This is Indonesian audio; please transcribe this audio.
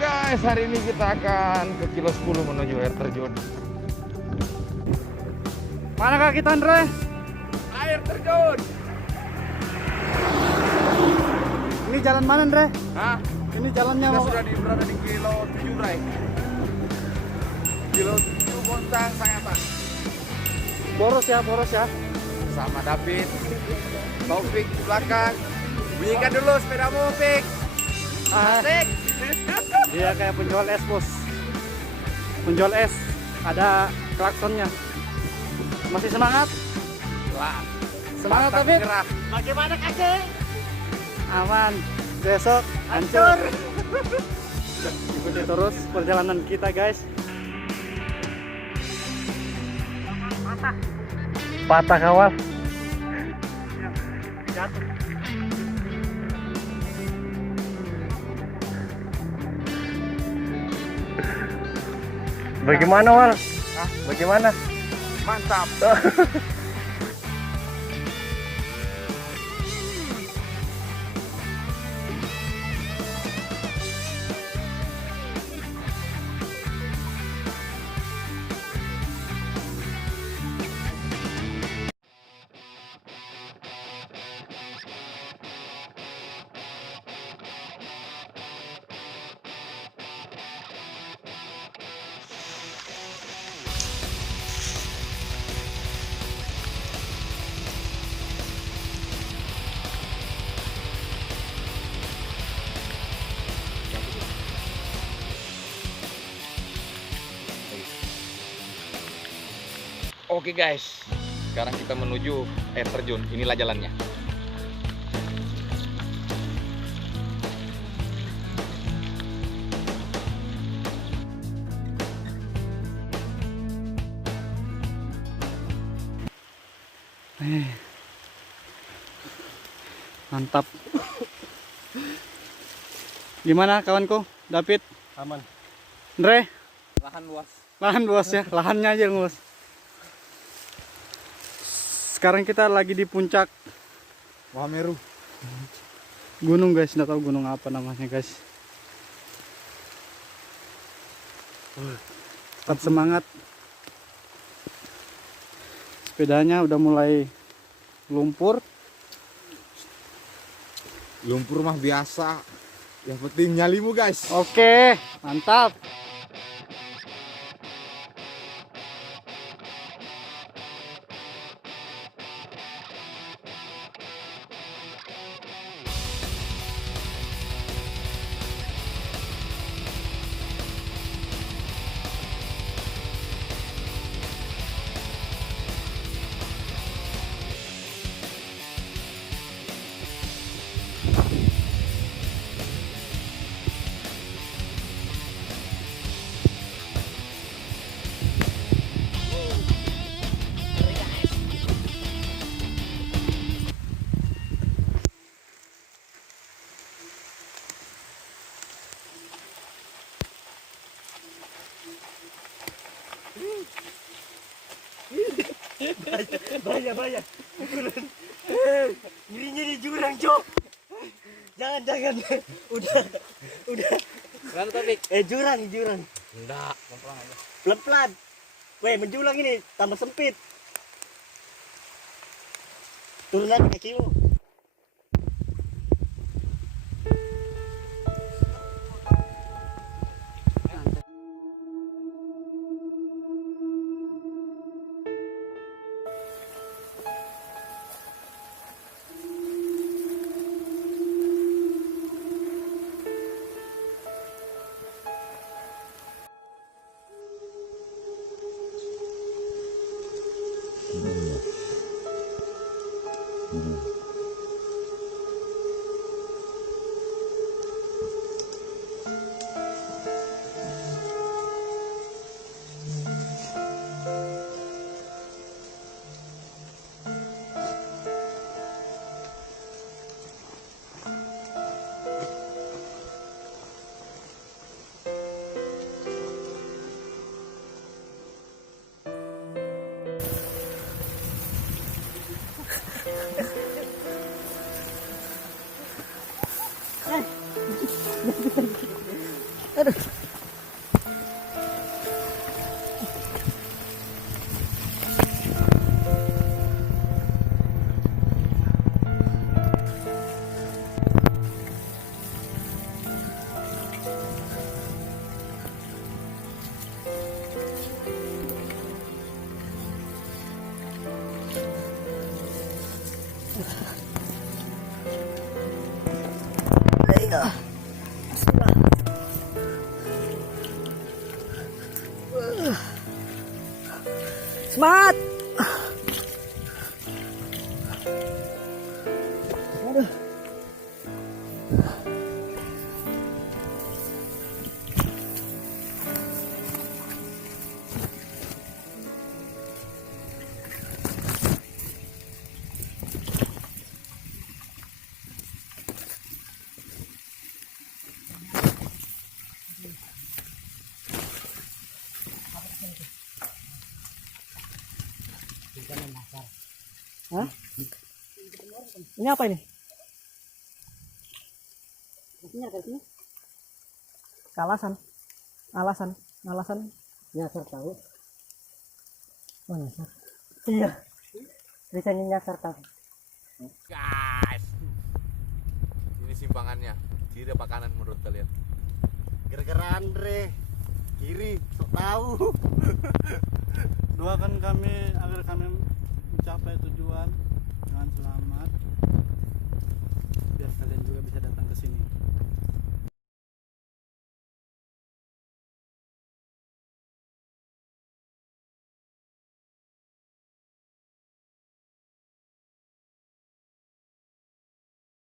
guys, hari ini kita akan ke kilo 10 menuju air terjun. Manakah kita, Andre? Air terjun. Ini jalan mana, Andre? Hah? Ini jalannya Kita mau. sudah berada di kilo 7, Bray. Kilo 7 Bontang Sangata. Boros ya. Sama David, Taufik di belakang. Bunyikan dulu sepedamu, Fik. Asik. Dia kayak penjual es, bos. Penjual es, ada klaksonnya. Masih semangat? Wah, Semangat, mantap, David. gerah. Bagaimana kakek? Aman. Besok hancur. Ikuti terus perjalanan kita, guys. Patah kawal. Jatuh. Bagaimana, Wal? Hah? Bagaimana? Mantap. Oke guys, sekarang kita menuju air terjun. Inilah jalannya. Mantap. Gimana kawanku? David? Aman. Andre? Lahan luas. Lahan luas ya, lahannya aja yang luas. Sekarang kita lagi di puncak Mahameru. gunung, guys. Nggak tahu gunung apa namanya, guys. Tetap semangat. Sepedanya udah mulai lumpur. Lumpur mah biasa. Yang penting nyalimu guys. Oke, mantap. Bahaya. Ukuran. Ngirinya di jurang, Cok. Jangan. Udah. Mana Taufik? Jurang. Enggak, pelan aja. Pelan-pelan. Weh, menjulang ini tambah sempit. Turun lagi kakimu. Aduh. Iya. Bismillah. Semangat. Aduh. Hah? Ini apa ini? Kalasan. Alasan. Nyasar tahu. Oh, nyasar. Iya. Tulisannya nyasar tahu. Guys, ini simpangannya. Kiri apa kanan menurut kalian? Gara-gara Andre kiri, sok tahu. Doakan kami agar kami mencapai tujuan dengan selamat.